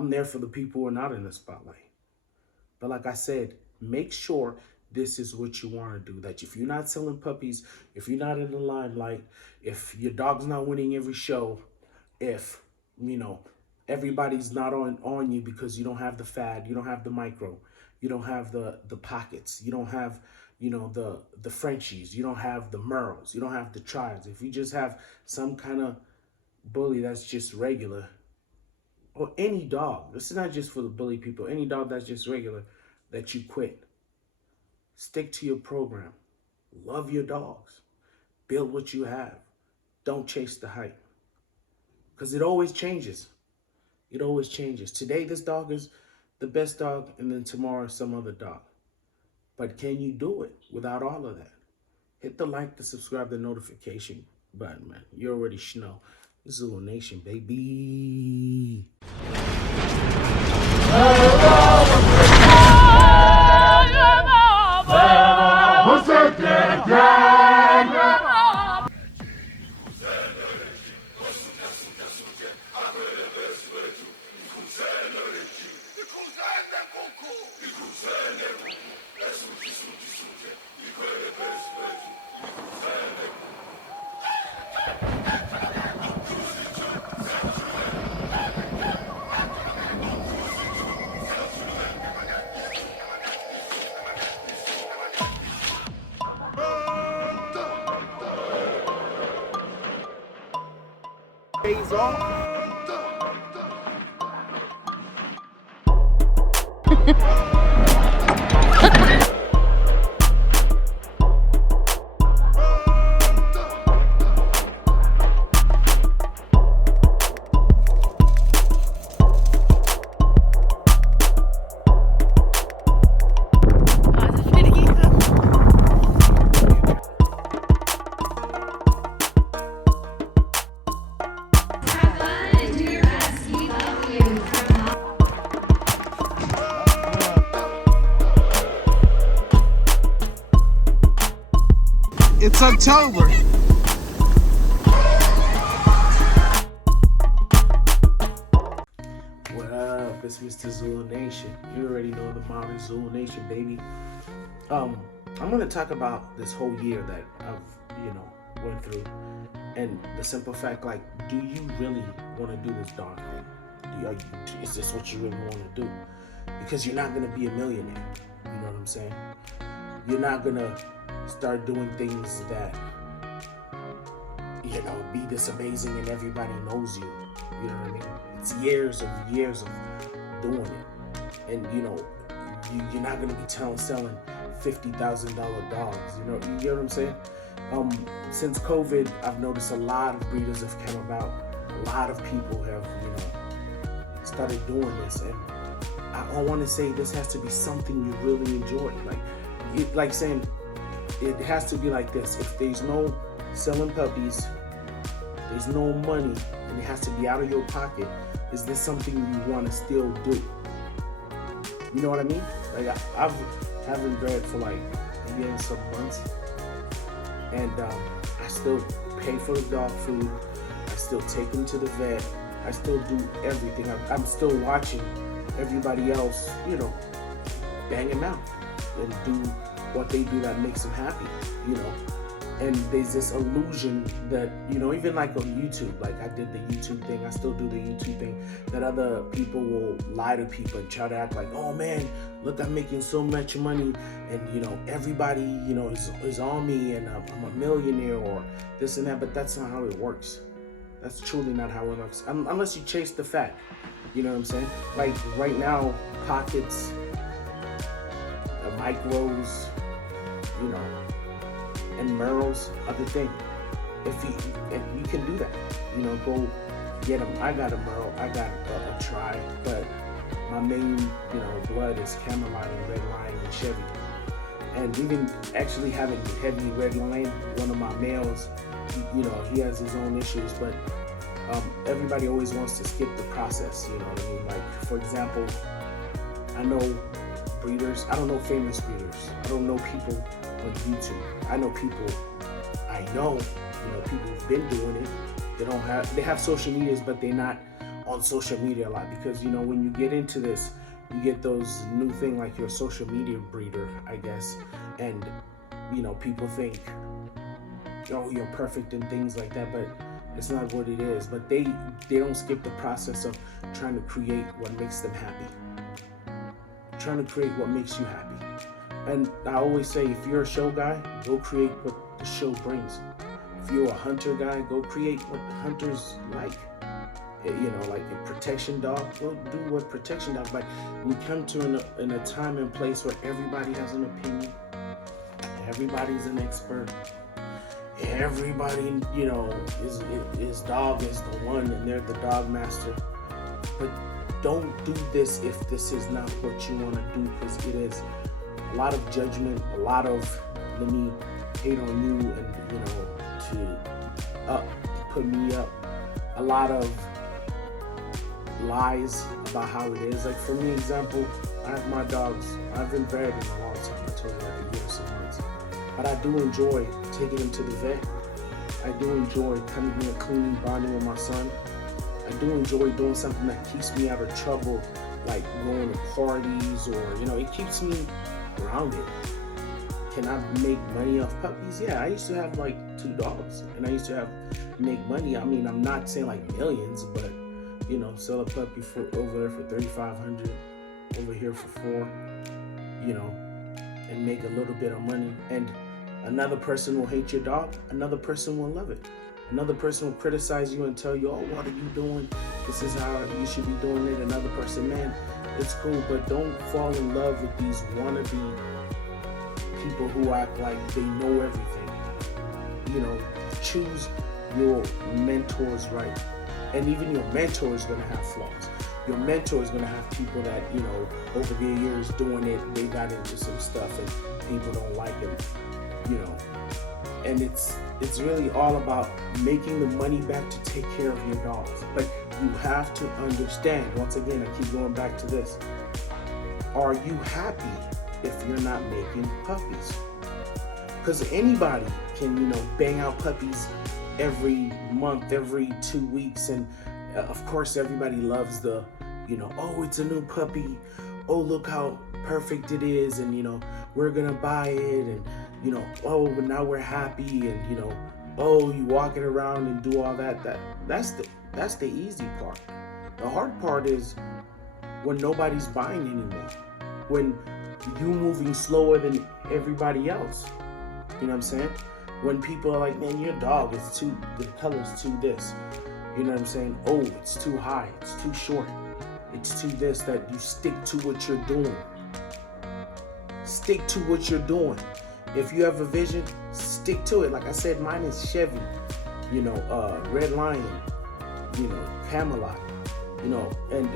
I'm there for the people who are not in the spotlight. But like I said, make sure this is what you want to do. That if you're not selling puppies, if you're not in the limelight, if your dog's not winning every show, if you know everybody's not on you because you don't have the fad, you don't have the micro, you don't have the pockets, you don't have the Frenchies, you don't have the Merles, you don't have the Tries. If you just have some kind of bully that's just regular, or any dog, this is not just for the bully people, any dog that's just regular, that you quit. Stick to your program. Love your dogs. Build what you have. Don't chase the hype. Because it always changes. It always changes. Today, this dog is the best dog, and then tomorrow, some other dog. But can you do it without all of that? Hit the like, the subscribe, the notification button, man. You already know. Zulu Nation, baby. Days off. It's October. What up? It's Mr. Zulu Nation. You already know the modern Zulu Nation, baby. I'm gonna talk about this whole year that I've went through, and the simple fact, like, do you really want to do this darn thing? Is this what you really want to do? Because you're not gonna be a millionaire. You know what I'm saying? You're not gonna start doing things that be this amazing and everybody knows you. You know what I mean? It's years of doing it, and you're not gonna be selling $50,000 dogs. You get what I'm saying? Since COVID, I've noticed a lot of breeders have come about. A lot of people have started doing this, and I want to say this has to be something you really enjoy. Like saying, it has to be like this. If there's no selling puppies, there's no money, and it has to be out of your pocket, is this something you want to still do? You know what I mean? Like, I've haven't bred for like a year and some months, and I still pay for the dog food. I still take them to the vet. I still do everything. I'm still watching everybody else, bang them out and do what they do that makes them happy, and there's this illusion that, even like on YouTube, like I did the YouTube thing, I still do the YouTube thing, that other people will lie to people and try to act like, oh man, look, I'm making so much money, and everybody, is on me, and I'm a millionaire, or this and that. But that's not how it works. That's truly not how it works, unless you chase the fat. You know what I'm saying? Like right now, pockets, micros, and Merles are the thing. If you can do that, go get them. I got a Merle, I got a Try, but my main, blood is Camelot and Red Lion and Chevy. And even actually having heavy Red Lion, one of my males, he has his own issues, but everybody always wants to skip the process. You know what I mean? Like, for example, I know breeders. I don't know famous breeders. I don't know people on YouTube. I know people. People who've been doing it. They have social medias, but they're not on social media a lot, because you know, when you get into this, you get those new thing like you're a social media breeder, I guess, and you know, people think, oh, you're perfect and things like that, but it's not what it is. But they don't skip the process of trying to create what makes them happy, trying to create what makes you happy. And I always say, if you're a show guy, go create what the show brings. If you're a hunter guy, go create what the hunters like. You know, like a protection dog, go do what protection dog like. We come to in a time and place where everybody has an opinion, everybody's an expert, everybody, you know, is dog is the one and they're the dog master. But don't do this if this is not what you want to do, because it is a lot of judgment, a lot of let me hate on you and, you know, to put me up, a lot of lies about how it is. Like for me, example, I have my dogs. I've been bred in a long time. I told you, like a year or so months. But I do enjoy taking them to the vet. I do enjoy coming here, cleaning, bonding with my son. I do enjoy doing something that keeps me out of trouble, like going to parties, or, you know, it keeps me grounded. Can I make money off puppies? Yeah, I used to have like 2 dogs, and I used to make money. I mean, I'm not saying like millions, but you know, sell a puppy for over there for $3,500, over here for $4, you know, and make a little bit of money. And another person will hate your dog, another person will love it. Another person will criticize you and tell you, oh, what are you doing? This is how you should be doing it. Another person, man, it's cool, but don't fall in love with these wannabe people who act like they know everything. You know, choose your mentors right. And even your mentor is going to have flaws. Your mentor is going to have people that, you know, over the years doing it, they got into some stuff and people don't like them, you know. And it's really all about making the money back to take care of your dogs. But you have to understand, once again, I keep going back to this. Are you happy if you're not making puppies? Because anybody can, you know, bang out puppies every month, every 2 weeks, and of course everybody loves the, you know, oh, it's a new puppy, oh, look how perfect it is, and you know, we're gonna buy it, and you know, oh, but now we're happy, and you know, oh, you walk it around and do all that. That's the easy part. The hard part is when nobody's buying anymore, when you moving slower than everybody else. You know what I'm saying? When people are like, man, your dog is the color's too this. You know what I'm saying? Oh, it's too high, it's too short, it's too this, that you stick to what you're doing. Stick to what you're doing. If you have a vision, stick to it. Like I said, mine is Chevy, you know, Red Lion, you know, Camelot, you know, and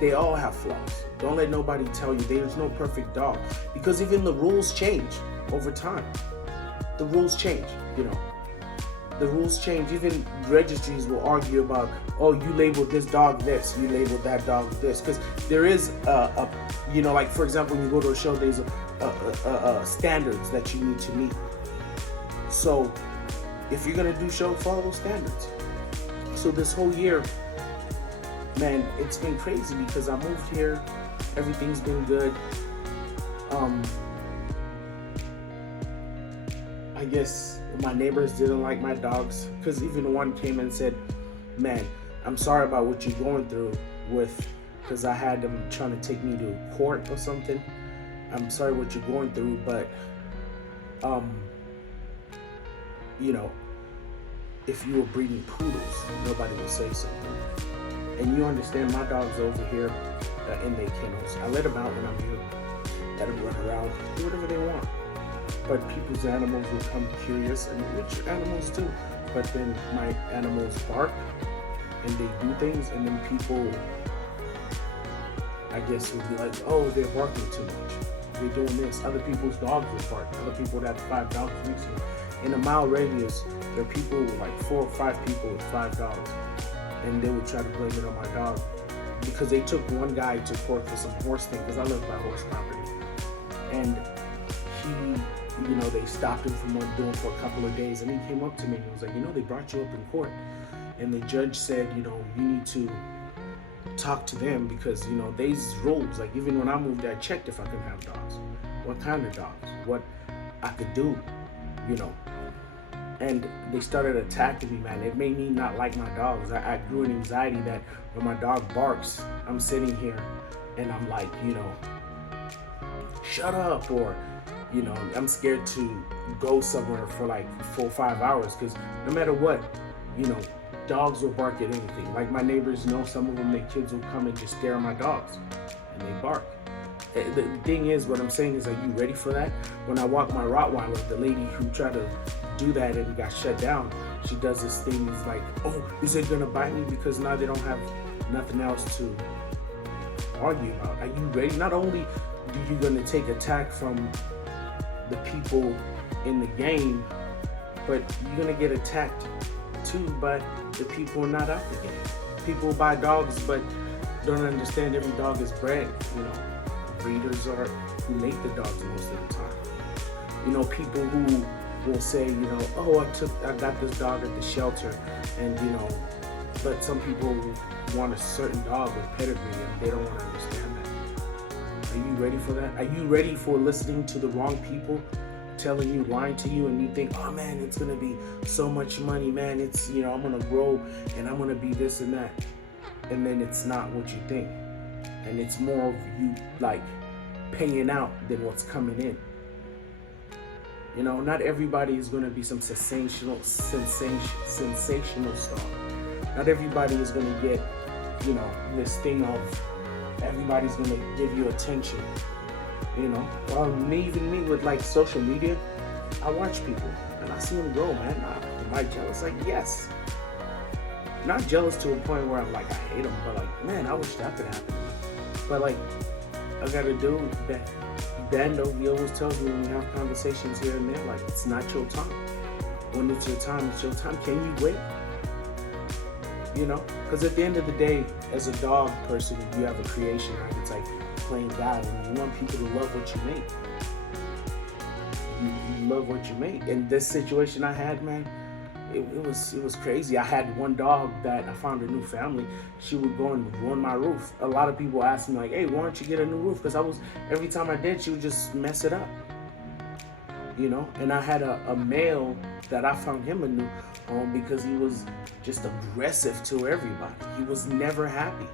they all have flaws. Don't let nobody tell you there's no perfect dog, because even the rules change over time. The rules change, you know. The rules change. Even registries will argue about, oh, you labeled this dog this, you labeled that dog this. Because there is you know, like for example, when you go to a show, there's a standards that you need to meet. So if you're gonna do show, follow those standards. So this whole year, man, it's been crazy because I moved here. Everything's been good. I guess my neighbors didn't like my dogs, because even one came and said, man, I'm sorry about what you're going through because I had them trying to take me to court or something. I'm sorry what you're going through, but you know, if you were breeding poodles, nobody would say something. And you understand, my dogs over here in their kennels, I let them out when I'm here, let them run around, do whatever they want. But people's animals will come curious, and which animals do. But then my animals bark, and they do things, and then people, I guess, would be like, oh, they're barking too much. They're doing this. Other people's dogs will bark. Other people that have 5 dogs recently. In a mile radius, there are people, like 4 or 5 people with 5 dogs. And they would try to blame it on my dog. Because they took one guy to court for some horse thing, because I live by horse property. And he, you know, they stopped him from doing for a couple of days, and he came up to me and he was like, you know, they brought you up in court, and the judge said, you know, you need to talk to them because, you know, there's rules. Like, even when I moved there, I checked if I could have dogs, what kind of dogs, what I could do, you know. And they started attacking me, man. It made me not like my dogs. I grew an anxiety that when my dog barks, I'm sitting here and I'm like, you know, shut up, or, you know, I'm scared to go somewhere for like 4 or 5 hours because no matter what, you know, dogs will bark at anything. Like, my neighbors know, some of them, their kids will come and just stare at my dogs and they bark. The thing is, what I'm saying is, are you ready for that? When I walk my Rottweiler, the lady who tried to do that and got shut down, she does this thing, it's like, oh, is it gonna bite me? Because now they don't have nothing else to argue about. Are you ready? Not only do you gonna take attack from the people in the game, but you're gonna get attacked too by the people not out the game. People buy dogs but don't understand every dog is bred, you know. Breeders are who make the dogs most of the time. You know, people who will say, you know, oh, I got this dog at the shelter, and, you know, but some people want a certain dog with pedigree and they don't want to understand that. Are you ready for that? Are you ready for listening to the wrong people telling you, lying to you, and you think, oh man, it's gonna be so much money, man, it's, you know, I'm gonna grow and I'm gonna be this and that, and then it's not what you think, and it's more of you like paying out than what's coming in. You know, not everybody is going to be some sensational star. Not everybody is going to get, you know, this thing of everybody's going to give you attention. You know, even me with like social media, I watch people and I see them grow, man. Am I jealous? Like, yes. Not jealous to a point where I'm like, I hate them, but like, man, I wish that could happen to me. But like, I gotta do that. Bando, he always tells me when we have conversations here and there, like, it's not your time. When it's your time, it's your time. Can you wait? You know? Because at the end of the day, as a dog person, you have a creation, right? It's like playing God, and you want people to love what you make. You love what you make. And this situation I had, man, it was crazy. I had one dog that I found a new family. She would go and ruin my roof. A lot of people asked me like, hey, why don't you get a new roof? Because every time I did, she would just mess it up. You know? And I had a male that I found him a new home because he was just aggressive to everybody. He was never happy.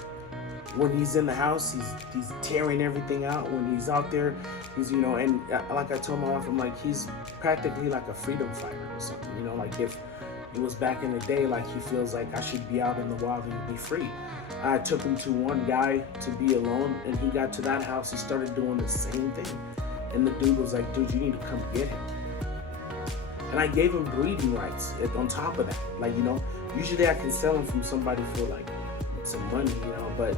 When he's in the house, he's tearing everything out. When he's out there, he's, you know, and like I told my wife, I'm like, he's practically like a freedom fighter or something. You know, like if it was back in the day, like he feels like I should be out in the wild and be free. I took him to one guy to be alone, and he got to that house, he started doing the same thing. And the dude was like, dude, you need to come get him. And I gave him breeding rights on top of that. Like, you know, usually I can sell him from somebody for like some money, you know, but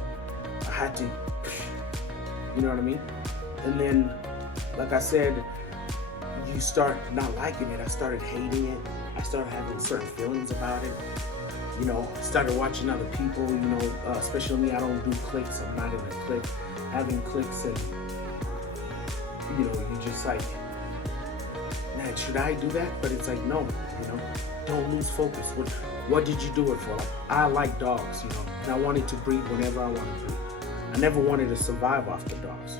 I had to, you know what I mean? And then, like I said, you start not liking it. I started hating it. I started having certain feelings about it. You know, started watching other people, you know, especially me, I don't do clicks. I'm not in a click. Having clicks, and, you know, you just like, man, should I do that? But it's like, no, you know, don't lose focus. What did you do it for? Like, I like dogs, you know, and I wanted to breed whenever I wanted to breed. I never wanted to survive off the dogs.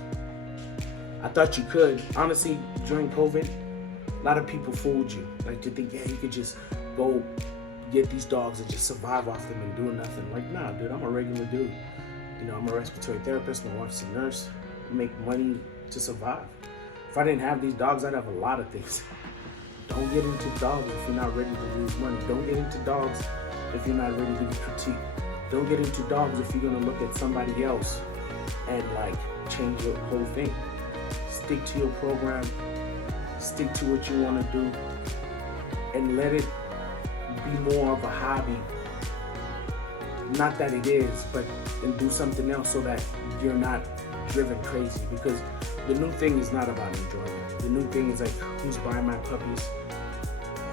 I thought you could. Honestly, during COVID, a lot of people fooled you. Like, to think, yeah, you could just go get these dogs and just survive off them and do nothing. Like, nah, dude, I'm a regular dude. You know, I'm a respiratory therapist. My wife's a nurse. I make money to survive. If I didn't have these dogs, I'd have a lot of things. Don't get into dogs if you're not ready to lose money. Don't get into dogs if you're not ready to be critiqued. Don't get into dogs if you're gonna look at somebody else and like change your whole thing. Stick to your program. Stick to what you want to do, and let it be more of a hobby. Not that it is, but and do something else so that you're not driven crazy. Because the new thing is not about enjoyment. The new thing is like, who's buying my puppies?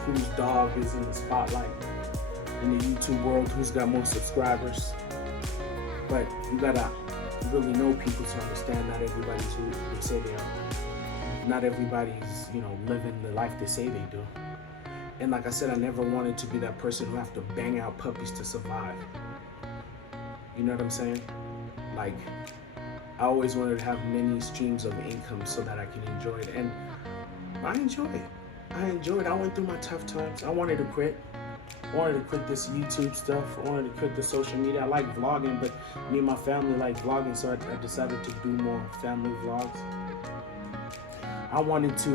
Whose dog is in the spotlight? In the YouTube world, who's got more subscribers? But you gotta really know people to understand not everybody's who they say they are. Not everybody's, you know, living the life they say they do. And like I said, I never wanted to be that person who have to bang out puppies to survive. You know what I'm saying? Like, I always wanted to have many streams of income so that I can enjoy it, and I enjoy it. I went through my tough times. I wanted to quit. I wanted to quit this YouTube stuff. I wanted to quit the social media. I like vlogging, but me and my family like vlogging, so I decided to do more family vlogs. I wanted to,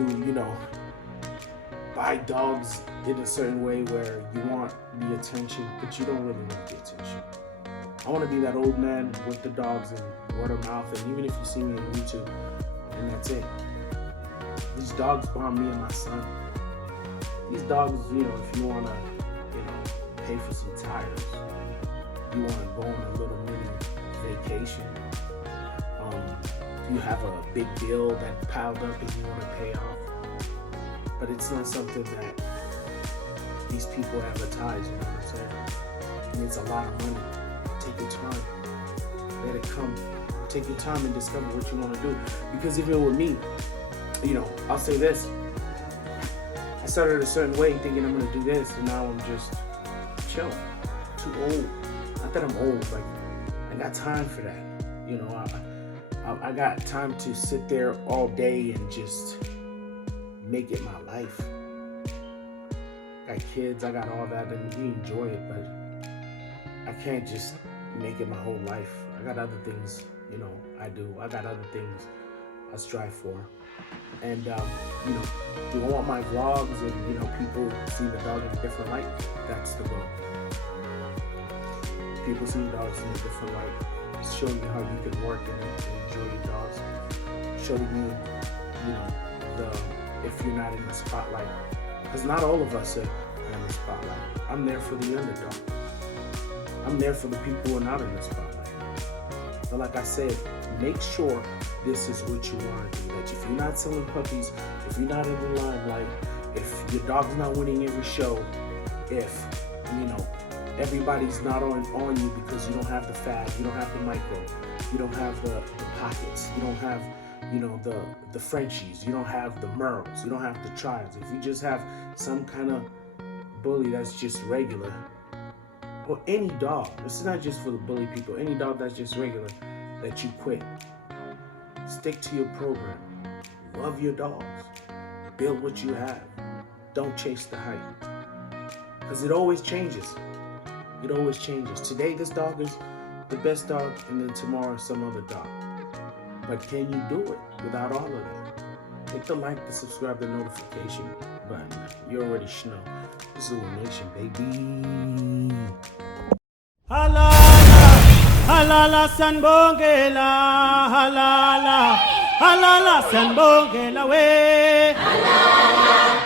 buy dogs in a certain way where you want the attention, but you don't really want the attention. I want to be that old man with the dogs and word of mouth, and even if you see me on YouTube, and that's it. These dogs bond me and my son. These dogs, if you want to, pay for some tires, you want to go on a little mini vacation, you have a big bill that piled up and you want to pay off, but it's not something that these people advertise, you know what I'm saying? And it's a lot of money. Take your time, let it come. Take your time and discover what you want to do, because if it were me, I'll say this, I started a certain way thinking I'm going to do this, and now I'm just chilling. Too old. Not that I'm old, like, I got time for that. I got time to sit there all day and just make it my life. Got kids, I got all that, and we enjoy it, but I can't just make it my whole life. I got other things, I do. I got other things I strive for. And, do I want my vlogs and, people see the dog in a different light? That's the goal. People see the dogs in a different light. Showing you how you can work and enjoy your dogs. Showing you, if you're not in the spotlight. Because not all of us are in the spotlight. I'm there for the underdog. I'm there for the people who are not in the spotlight. But like I said, make sure this is what you want to do. That if you're not selling puppies, if you're not in the limelight, if your dog's not winning every show, if, everybody's not on you because you don't have the fab, you don't have the micro, you don't have the pockets, you don't have, the Frenchies, you don't have the Merles, you don't have the Trials. If you just have some kind of bully that's just regular, or any dog, this is not just for the bully people, any dog that's just regular, that you quit. Stick to your program. Love your dogs. Build what you have. Don't chase the hype. Because it always changes. It always changes. Today, this dog is the best dog, and then tomorrow, some other dog. But can you do it without all of that? Hit the like, the subscribe, the notification button. You already know. ZuluNation, baby. Halala, halala sanbongela, halala, halala sanbongela we. Halala.